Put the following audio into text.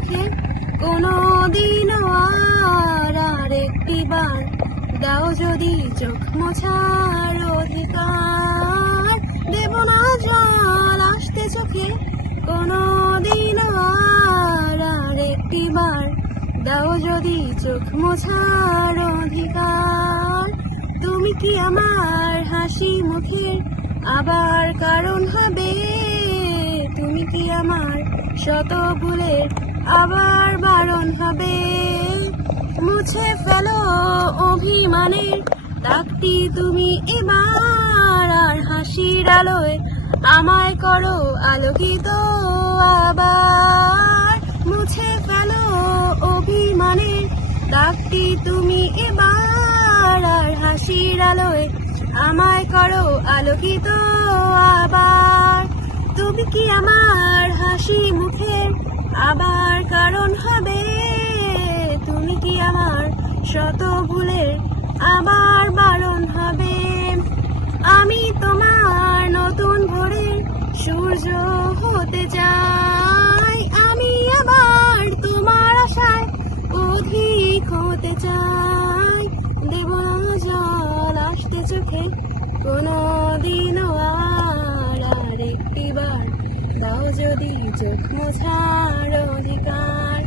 চোখে কোনো দিনও আর একটিবার দাও যদি চোখ মোছার অধিকার। দেব না জল আসতে চোখে কোনো দিনও আর একটিবার দাও যদি চোখ মোছার অধিকার। তুমি কি আমার হাসি মুখের আবার কারণ হবে? তুমি কি আমার শত ভুলের আবার বারণ হবে? মুছে ফেলো অভিমানের দাগটি তুমি এবার, আর হাসির আলোয় আমায় করো আলোকিত আবার। মুছে ফেলো অভিমানের দাগটি তুমি এবার, আর হাসির আলোয় আমায় করো আলোকিত আবার। তুমি কি আমার হাসি মুখের আবার কারণ হবে? তুমি কি আমার শত ভুলের আবার বারণ হবে? আমি তোমার নতুন ভোরের সূর্য হতে চাই, আমি আবার তোমার আশায় অধিক হতে চাই। দেব না জল আসতে চোখে কোনো দিনও আর একটিবার দাও যদি চোখ মোছার অধিকার।